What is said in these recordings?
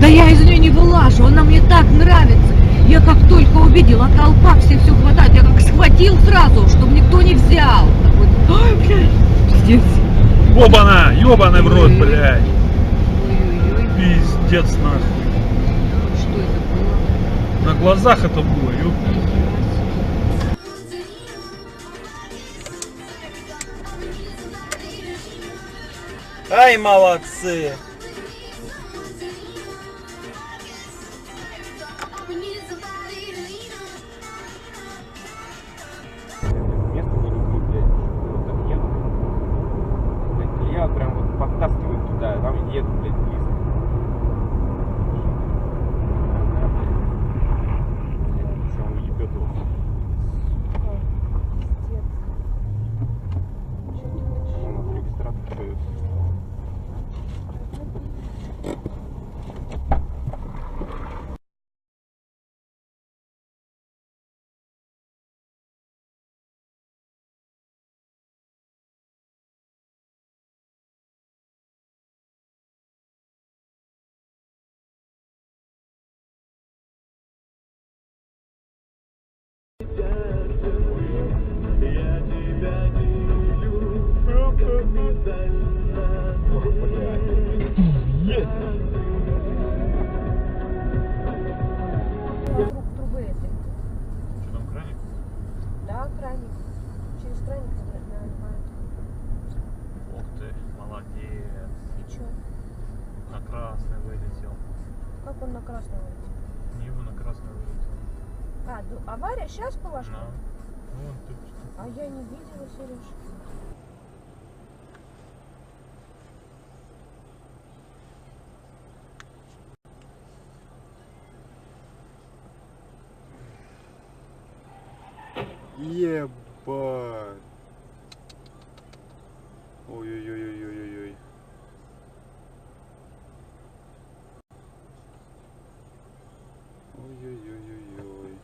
Я из нее не вылажу, она мне так нравится. Я как только увидела, толпа, все хватает. Я как схватил сразу, чтобы никто не взял. Такой, ой, блядь, пиздец. Оба-на, ёбаный в рот, блядь. Ой-ой-ой. Пиздец нахуй. Что это было? На глазах это было, ёпта. Ай, молодцы. Прям вот подтаскивает туда, а там еду, блядь, близко. Что он ебет его? Он от регистратора дает. Вокруг трубы этой. Что там, краник? Да, краник. Через краник наливают. Ух ты, молодец. И чё? На красный вылетел. Как он на красный вылетел? Ниву на красный вылетел. А, авария сейчас была, что ли? Ну, вон ты что. А я не видела, Сереж. Ебать. Ой-ой-ой-ой-ой-ой. Ой-ой-ой-ой-ой.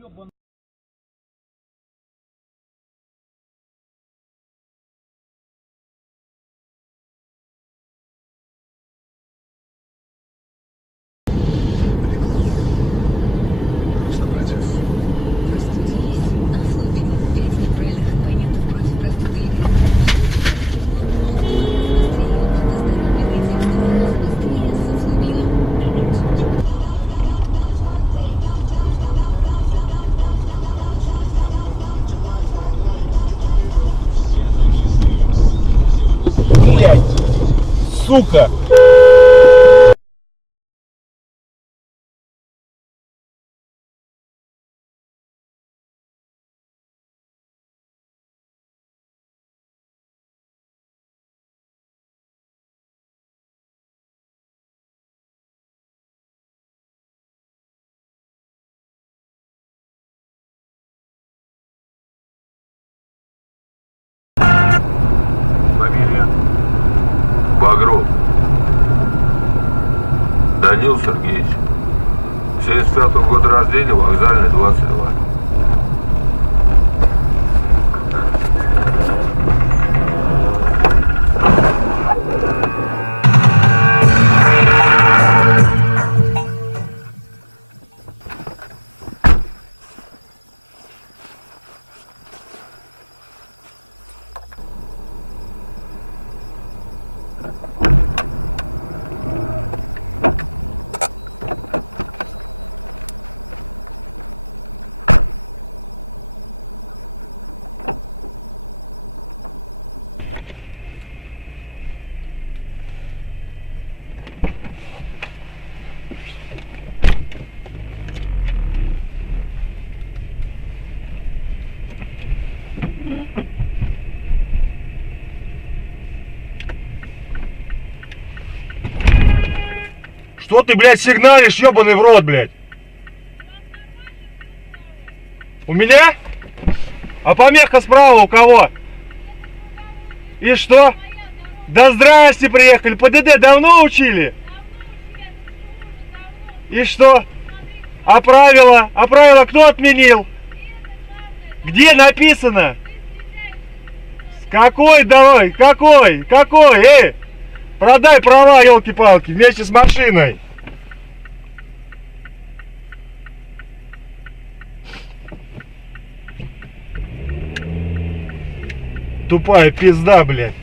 ёбаный. Блять, сука! Фамилия? Багров. Данил Сергеевич. 75-го года рождения, вокзальный, 22. Что ты, блядь, сигналишь, ёбаный в рот, блядь? У меня? А помеха справа у кого? И что? Да здрасте, приехали. ПДД давно учили? И что? А правила? А правила кто отменил? Где написано? Какой давай? Какой? Какой? Продай права, елки-палки, вместе с машиной. Тупая пизда, блядь.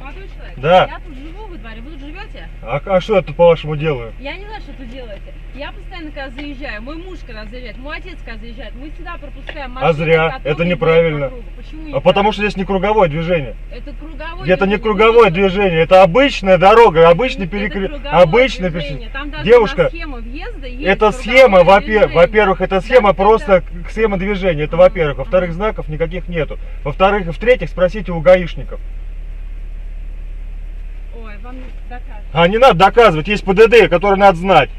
Молодой человек, Да. я тут живу во дворе, вы тут живете? А что я тут по-вашему делаю? Я не знаю, что тут делаете. Я постоянно, когда заезжаю, мой муж, когда заезжает, мой отец, когда заезжает, мы всегда пропускаем машины. А зря, которые это едут неправильно. по кругу. Почему А неправильно? потому что здесь не круговое движение. Это круговое Это не движение. круговое движение, это обычная дорога, обычный перекресток. Это круговое Обычный движение. Там даже Девушка, на схему въезда есть это круговое схема, движение. во-первых, это схема Да, просто схема движения, это во-первых. Во-вторых, знаков никаких нету. Во-вторых, и в-третьих, спросите у гаишников. Ой, вам не доказывать. А не надо доказывать, есть ПДД, который надо знать.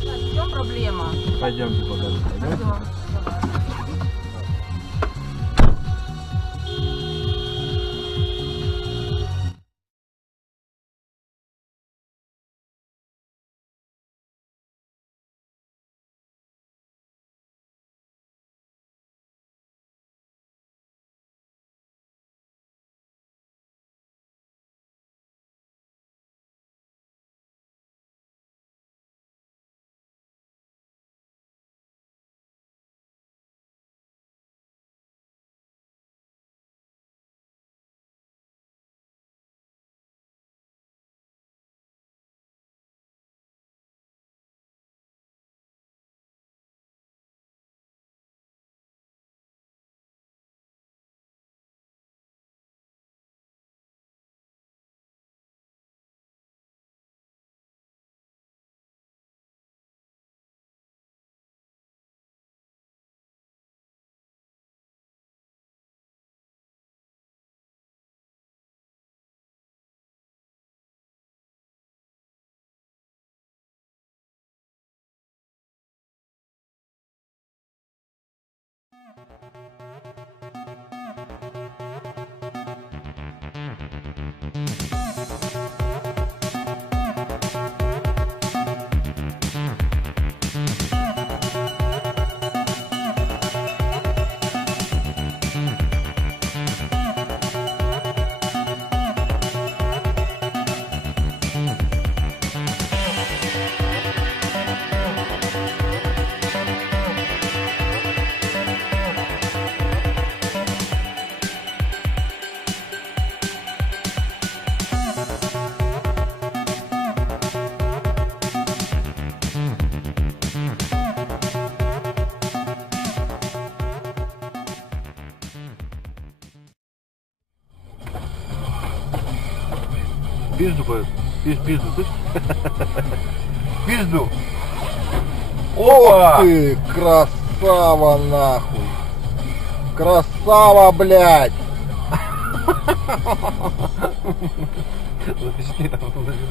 В чем проблема? Пойдемте покажем. Пойдем. Пизду поет. Пизду, слышишь? Пизду. Ох ты, красава нахуй. Красава, блядь.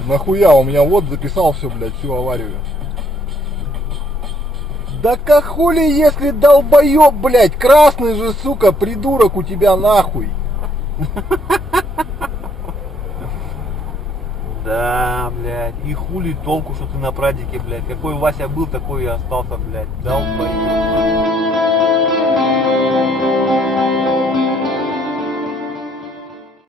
Нахуя, у меня вот записал все, блядь, всю аварию. Да как хули, если долбоеб, блядь, красный же, сука, придурок у тебя нахуй. Да, блядь, и хули толку, что ты на прадике, блядь. Какой Вася был, такой и остался, блядь. Долбоеб.